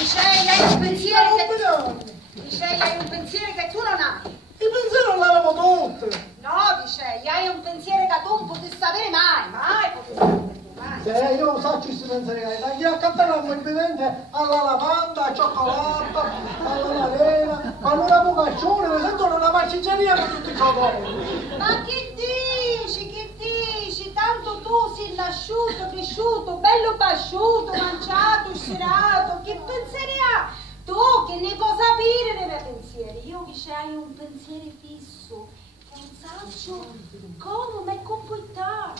Dicei, hai un pensiero che... Dicei, hai un pensiero che tu non hai. I pensieri non l'avevamo tutti. No, Dicei, hai un pensiero che tu non potresti avere mai potresti avere tu, mai. Se io non so questi pensieri, da chi accattare un ingrediente alla lavanda, al cioccolato, alla marena, ma non una bucaccione, mi sentono una pasticceria con tutti i cioccoli. Ma che dici, che dici? Tanto tu sei nasciuto, cresciuto, bello basciuto, mangiato, scerato, che pensieri ha? Tu che ne puoi sapere dei miei pensieri? Io che c'hai un pensiero fisso, che non so come mi comportare,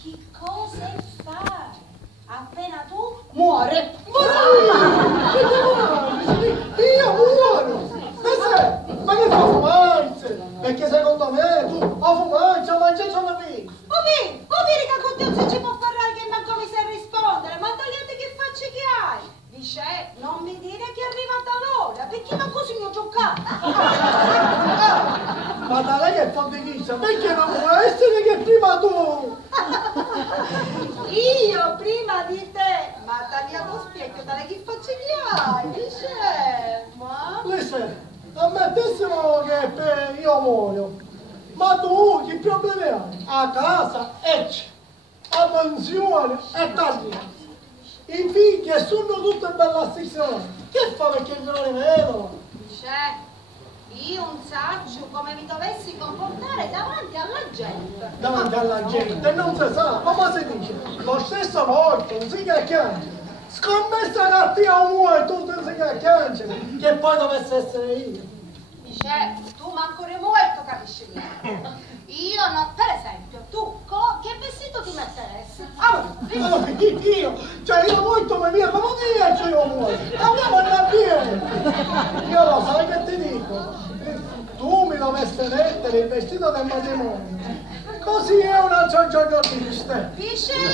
che cosa fare. Appena tu muore. Io muoio! Ma che fa fumarsi? Perché secondo me tu o fumarsi o mangiare sono vita. O vedi che con te non ci può parlare che manco mi sai rispondere, ma tagliate che facce che hai? Dice, non mi dire che è arrivata l'ora, perché non così mi ho giocato. Ma da lei è fondichista, perché non può essere che prima tu? Io prima di te, ma tagliato specchio, dalle che facce che hai? Dice, ma... Listen, ammettessimo che io muoio, ma tu che problemi hai? A casa a pensione e tagliato. I figli sono tutte belle stesse. Che fa perché non le vedo? Dice, io non so come mi dovessi comportare davanti alla gente. Davanti alla gente non si sa, ma si dice, lo stesso morto, non si chiacchiange. Scommessa cattiva un uomo e tu non si chiacchiange, che poi dovesse essere io. Dice, tu manco molto capisci niente. Io no, per esempio, tu che vestito ti metteresti? Io, cioè io molto mi via, come riesco io muoio? Andiamo alla piena! Io lo sai che ti dico? Tu mi dovresti mettere il vestito del matrimonio, così è una giornata triste. Dice, io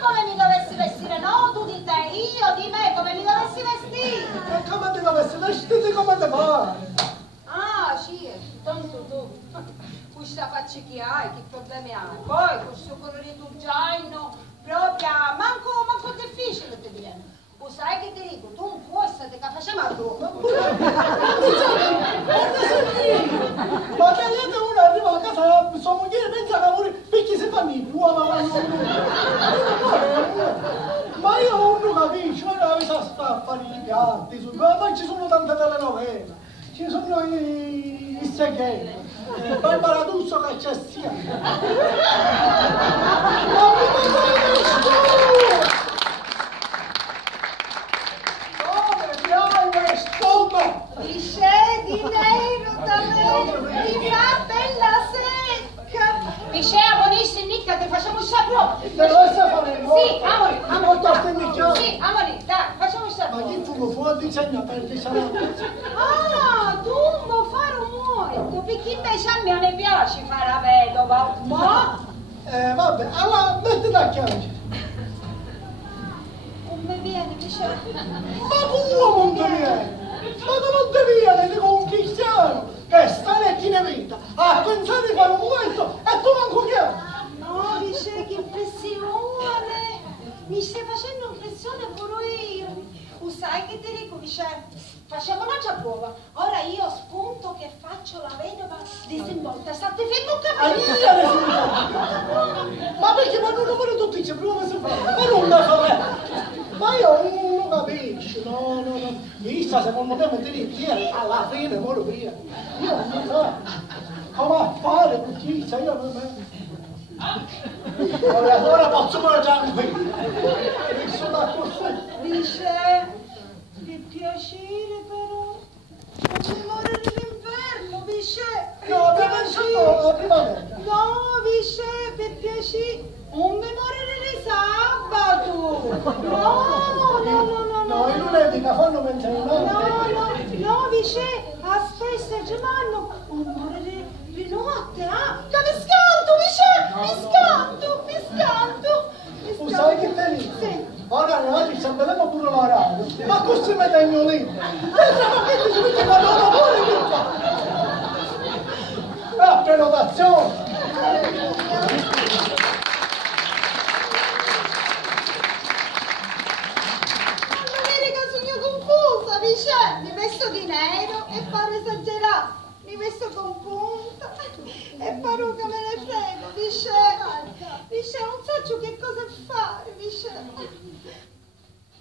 come mi dovessi vestire, no tu di te, io di me come mi dovessi vestire. E come ti dovessi vestire, come ti pare? Ah, sì, tanto tu, questa faccia che hai, che problemi hai, poi questo colore giallo, proprio, manco difficile ti viene. O sai che ti dico, tu non puoi stare che facciamo a Roma. Ma tagliate uno arriva a casa, sua moglie pensa che lavori perché si fanno i ma io non capisco, io non so sta a fare i piatti, poi ci sono tante telenovela. Ci sono i seghetti, Barbara D'Urso che c'è sia. Ma come hai vestito? Dice di nero da me, mi fa bella secca. Dice, amonisci, mica, ti facciamo il sapro. Te lo sai fare? Sì, amore. Sì, amore, dai, facciamo il sapro. Ma chi fumo fuori disegna perché sarà? Ah, tu non fare un molto, perché invece a me ne piace fare la vedova, ma... Vabbè, allora mettiti a chiangere. Non mi viene, dice... Ma come non ti viene? Ma tu non ti viene, dico un cristiano che sta in vita a pensare di fare un muletto e tu manco chiami. No, dice che impressione, mi stai facendo impressione pure io. Sai che ti dico, dice, facciamo un'altra prova. Ora io spunto che faccio la vedova disinvolta. State fermo capire. Ma perché ma non lo voglio tutti, c'è prima che si fa. Ma non la fa. Ma io non capisco, no. Chissà, secondo me mi devi dire alla fine muoro via. Io non so come a fare con chissà, io non ora posso mangiare qui. Sono così. Dice, che piacere però. Faccio morire l'inferno, dice. No, abbiamo pensato la primavera. No, dice, per piacere. Non mi morire di sabato. No, il lunedì che fanno pensare no, dice, aspetta, Giovanni, non morire di notte, Che mi scanto, dice, mi scanto. Tu sai che te dico? Sì. Ora noi ci sappiamo pure l'orario, ma così mi tengo lì. Pensavo che ci mette quando lavoro tutto. Ah, prenotazione.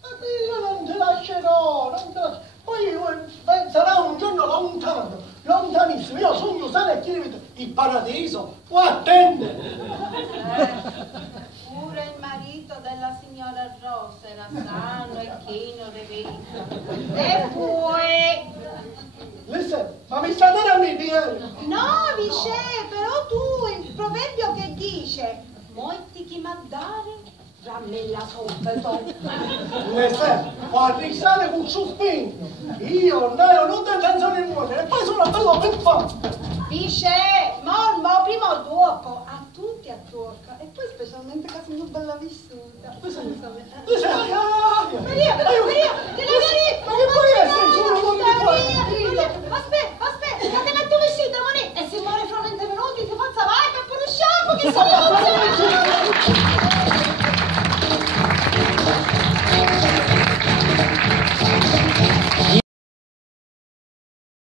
Ma io non ti lascerò, non ti lascerò. Poi sarà un giorno lontano, lontanissimo. Io sogno stare a chiedere il paradiso, o attende. Pure il marito della signora Rosa era sano e chino di vita. E poi... Listen, ma mi sta dando il bene? No, dice, però tu, il proverbio che dice, molti chi mandare, rammella subito. Listen, fa fissare con sospiro. Io non ho tutta intenzione di muovere, e poi sono bello per fare. Dice, mo prima o dopo, a tutti a tocca, e poi specialmente che sono bella vissuta. Listen,